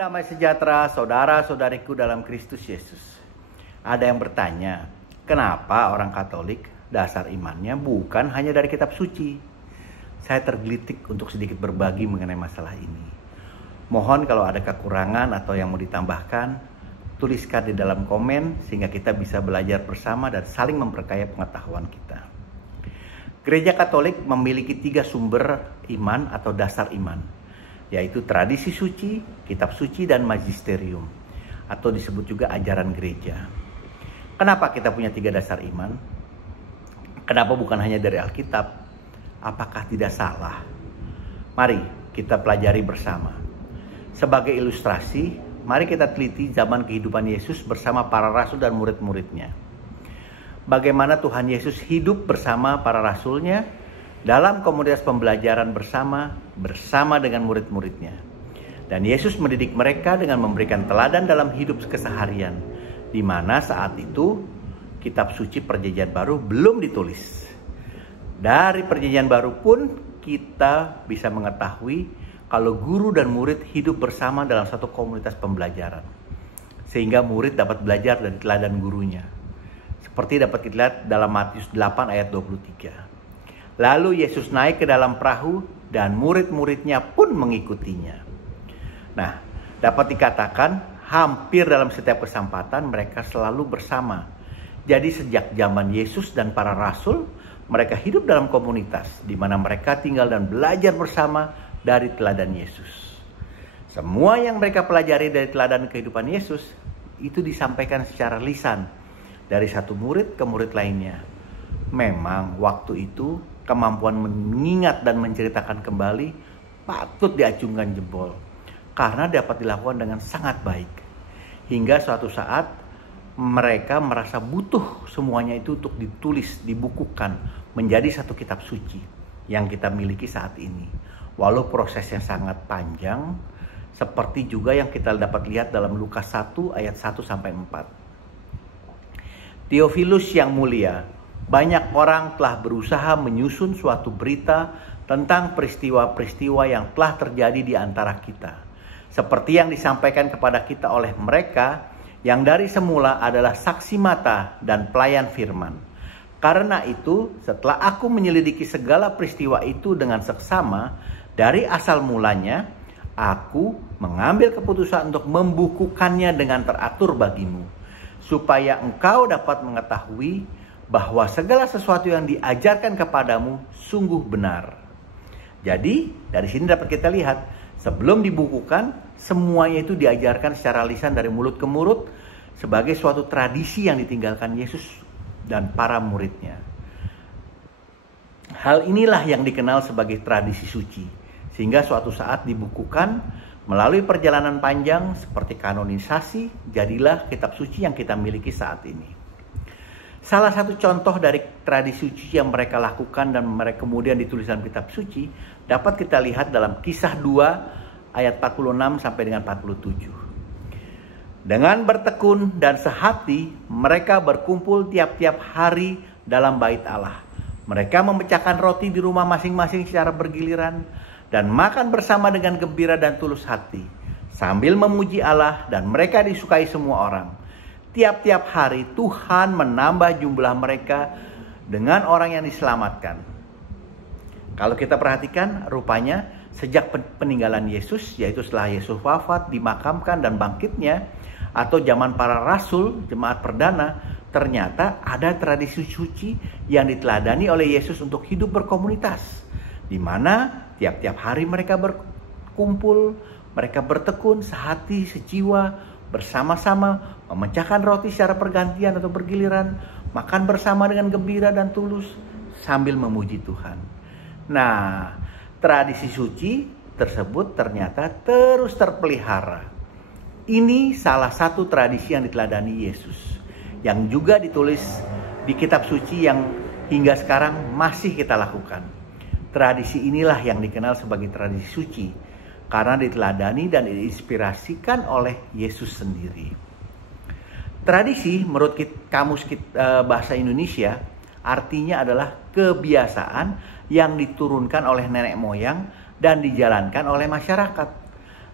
Damai sejahtera saudara-saudariku dalam Kristus Yesus. Ada yang bertanya, kenapa orang Katolik dasar imannya bukan hanya dari kitab suci? Saya tergelitik untuk sedikit berbagi mengenai masalah ini. Mohon kalau ada kekurangan atau yang mau ditambahkan, tuliskan di dalam komen sehingga kita bisa belajar bersama dan saling memperkaya pengetahuan kita. Gereja Katolik memiliki 3 sumber iman atau dasar iman, yaitu tradisi suci, kitab suci, dan magisterium, atau disebut juga ajaran gereja. Kenapa kita punya 3 dasar iman? Kenapa bukan hanya dari Alkitab? Apakah tidak salah? Mari kita pelajari bersama. Sebagai ilustrasi, mari kita teliti zaman kehidupan Yesus bersama para rasul dan murid-muridnya. Bagaimana Tuhan Yesus hidup bersama para rasulnya dalam komunitas pembelajaran bersama dengan murid-muridnya. Dan Yesus mendidik mereka dengan memberikan teladan dalam hidup keseharian, di mana saat itu kitab suci Perjanjian Baru belum ditulis. Dari Perjanjian Baru pun kita bisa mengetahui kalau guru dan murid hidup bersama dalam satu komunitas pembelajaran, sehingga murid dapat belajar dari teladan gurunya. Seperti dapat kita lihat dalam Matius 8 ayat 23. Lalu Yesus naik ke dalam perahu dan murid-muridnya pun mengikutinya. Nah, dapat dikatakan hampir dalam setiap kesempatan mereka selalu bersama. Jadi sejak zaman Yesus dan para rasul, mereka hidup dalam komunitas di mana mereka tinggal dan belajar bersama dari teladan Yesus. Semua yang mereka pelajari dari teladan kehidupan Yesus itu disampaikan secara lisan dari satu murid ke murid lainnya. Memang waktu itu kemampuan mengingat dan menceritakan kembali patut diacungkan jempol, karena dapat dilakukan dengan sangat baik. Hingga suatu saat mereka merasa butuh semuanya itu untuk ditulis, dibukukan menjadi satu kitab suci yang kita miliki saat ini. Walau prosesnya sangat panjang, seperti juga yang kita dapat lihat dalam Lukas 1 ayat 1-4. Theophilus yang mulia, banyak orang telah berusaha menyusun suatu berita tentang peristiwa-peristiwa yang telah terjadi di antara kita, seperti yang disampaikan kepada kita oleh mereka yang dari semula adalah saksi mata dan pelayan firman. Karena itu, setelah aku menyelidiki segala peristiwa itu dengan seksama dari asal mulanya, aku mengambil keputusan untuk membukukannya dengan teratur bagimu, supaya engkau dapat mengetahui bahwa segala sesuatu yang diajarkan kepadamu sungguh benar. Jadi dari sini dapat kita lihat, sebelum dibukukan, semuanya itu diajarkan secara lisan dari mulut ke mulut sebagai suatu tradisi yang ditinggalkan Yesus dan para muridnya. Hal inilah yang dikenal sebagai tradisi suci, sehingga suatu saat dibukukan melalui perjalanan panjang seperti kanonisasi, jadilah kitab suci yang kita miliki saat ini. Salah satu contoh dari tradisi suci yang mereka lakukan dan mereka kemudian ditulis dalam kitab suci dapat kita lihat dalam Kisah 2 ayat 46 sampai dengan 47. Dengan bertekun dan sehati mereka berkumpul tiap-tiap hari dalam bait Allah. Mereka memecahkan roti di rumah masing-masing secara bergiliran dan makan bersama dengan gembira dan tulus hati, sambil memuji Allah, dan mereka disukai semua orang. Tiap-tiap hari Tuhan menambah jumlah mereka dengan orang yang diselamatkan. Kalau kita perhatikan, rupanya sejak peninggalan Yesus, yaitu setelah Yesus wafat, dimakamkan dan bangkitnya, atau zaman para rasul, jemaat perdana, ternyata ada tradisi suci yang diteladani oleh Yesus untuk hidup berkomunitas, di mana tiap-tiap hari mereka berkumpul, mereka bertekun sehati, sejiwa, bersama-sama memecahkan roti secara pergantian atau bergiliran, makan bersama dengan gembira dan tulus sambil memuji Tuhan. Nah, tradisi suci tersebut ternyata terus terpelihara. Ini salah satu tradisi yang diteladani Yesus, yang juga ditulis di kitab suci yang hingga sekarang masih kita lakukan. Tradisi inilah yang dikenal sebagai tradisi suci, karena diteladani dan diinspirasikan oleh Yesus sendiri. Tradisi menurut kamus bahasa Indonesia artinya adalah kebiasaan yang diturunkan oleh nenek moyang dan dijalankan oleh masyarakat.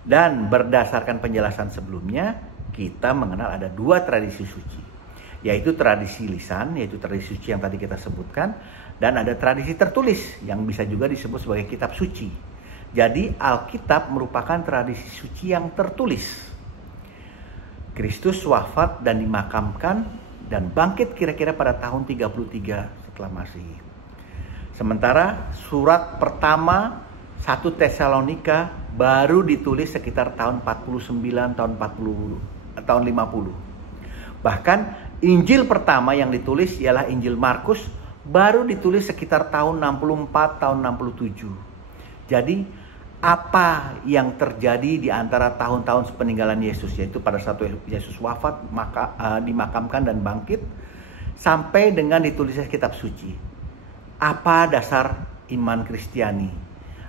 Dan berdasarkan penjelasan sebelumnya, kita mengenal ada dua tradisi suci, yaitu tradisi lisan, yaitu tradisi suci yang tadi kita sebutkan, dan ada tradisi tertulis yang bisa juga disebut sebagai kitab suci. Jadi Alkitab merupakan tradisi suci yang tertulis. Kristus wafat dan dimakamkan dan bangkit kira-kira pada tahun 33 setelah Masehi. Sementara surat pertama 1 Tesalonika baru ditulis sekitar tahun 49, tahun 50. Bahkan Injil pertama yang ditulis ialah Injil Markus, baru ditulis sekitar tahun 64, tahun 67. Jadi apa yang terjadi di antara tahun-tahun sepeninggalan Yesus, yaitu pada saat Yesus wafat, dimakamkan dan bangkit, sampai dengan ditulisnya kitab suci. Apa dasar iman Kristiani?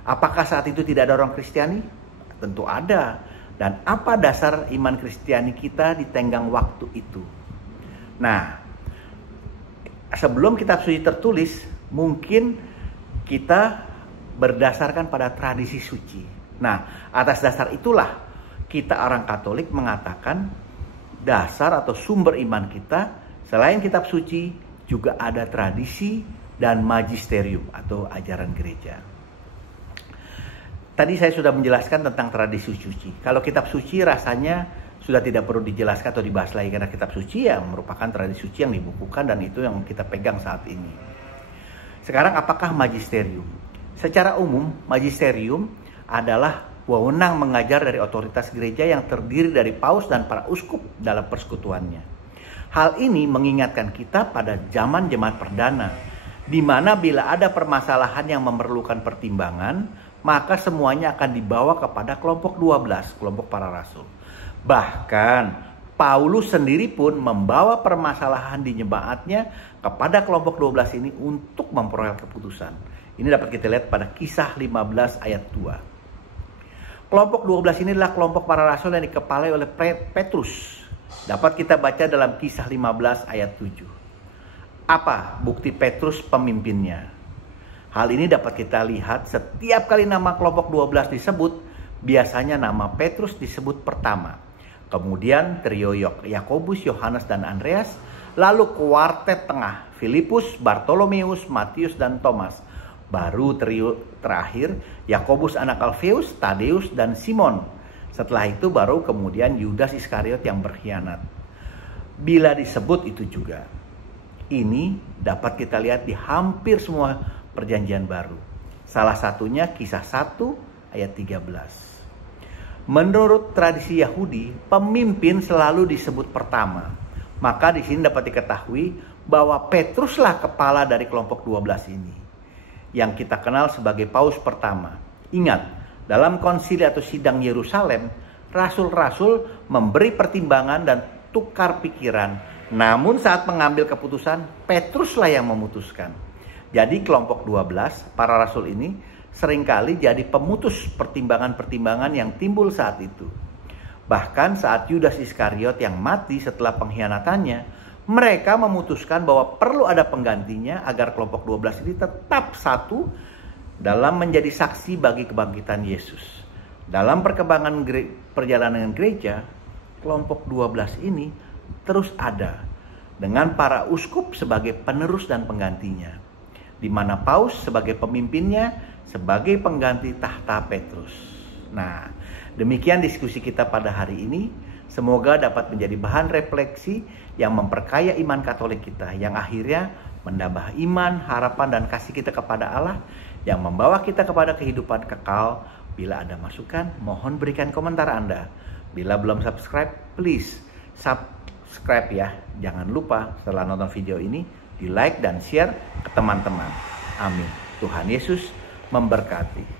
Apakah saat itu tidak ada orang Kristiani? Tentu ada. Dan apa dasar iman Kristiani kita di tenggang waktu itu? Nah, sebelum kitab suci tertulis, mungkin kita berdasarkan pada tradisi suci. Nah, atas dasar itulah kita orang Katolik mengatakan dasar atau sumber iman kita selain kitab suci juga ada tradisi dan magisterium atau ajaran gereja. Tadi saya sudah menjelaskan tentang tradisi suci. Kalau kitab suci rasanya sudah tidak perlu dijelaskan atau dibahas lagi, karena kitab suci ya merupakan tradisi suci yang dibukukan dan itu yang kita pegang saat ini. Sekarang apakah magisterium? Secara umum, magisterium adalah wewenang mengajar dari otoritas gereja yang terdiri dari paus dan para uskup dalam persekutuannya. Hal ini mengingatkan kita pada zaman jemaat perdana, di mana bila ada permasalahan yang memerlukan pertimbangan, maka semuanya akan dibawa kepada kelompok 12, kelompok para rasul. Bahkan Paulus sendiri pun membawa permasalahan di jemaatnya kepada kelompok 12 ini untuk memperoleh keputusan. Ini dapat kita lihat pada Kisah 15 ayat 2. Kelompok 12 ini adalah kelompok para rasul yang dikepalai oleh Petrus. Dapat kita baca dalam Kisah 15 ayat 7. Apa bukti Petrus pemimpinnya? Hal ini dapat kita lihat setiap kali nama kelompok 12 disebut, biasanya nama Petrus disebut pertama. Kemudian trio Yakobus, Yohanes, dan Andreas. Lalu kuartet tengah, Filipus, Bartolomeus, Matius, dan Thomas. Baru trio terakhir, Yakobus anak Alfeus, Tadeus, dan Simon. Setelah itu baru kemudian Yudas Iskariot yang berkhianat. Bila disebut itu juga. Ini dapat kita lihat di hampir semua Perjanjian Baru. Salah satunya Kisah 1 ayat 13. Menurut tradisi Yahudi, pemimpin selalu disebut pertama. Maka di sini dapat diketahui bahwa Petruslah kepala dari kelompok 12 ini, yang kita kenal sebagai paus pertama. Ingat, dalam konsili atau sidang Yerusalem, rasul-rasul memberi pertimbangan dan tukar pikiran. Namun saat mengambil keputusan, Petruslah yang memutuskan. Jadi kelompok 12, para rasul ini seringkali jadi pemutus pertimbangan-pertimbangan yang timbul saat itu. Bahkan saat Yudas Iskariot yang mati setelah pengkhianatannya, mereka memutuskan bahwa perlu ada penggantinya agar kelompok 12 ini tetap satu dalam menjadi saksi bagi kebangkitan Yesus. Dalam perkembangan perjalanan gereja, kelompok 12 ini terus ada dengan para uskup sebagai penerus dan penggantinya, di mana paus sebagai pemimpinnya, sebagai pengganti tahta Petrus. Nah, demikian diskusi kita pada hari ini. Semoga dapat menjadi bahan refleksi yang memperkaya iman Katolik kita, yang akhirnya menambah iman, harapan, dan kasih kita kepada Allah, yang membawa kita kepada kehidupan kekal. Bila ada masukan, mohon berikan komentar Anda. Bila belum subscribe, please subscribe ya. Jangan lupa setelah nonton video ini, di like dan share ke teman-teman. Amin. Tuhan Yesus memberkati.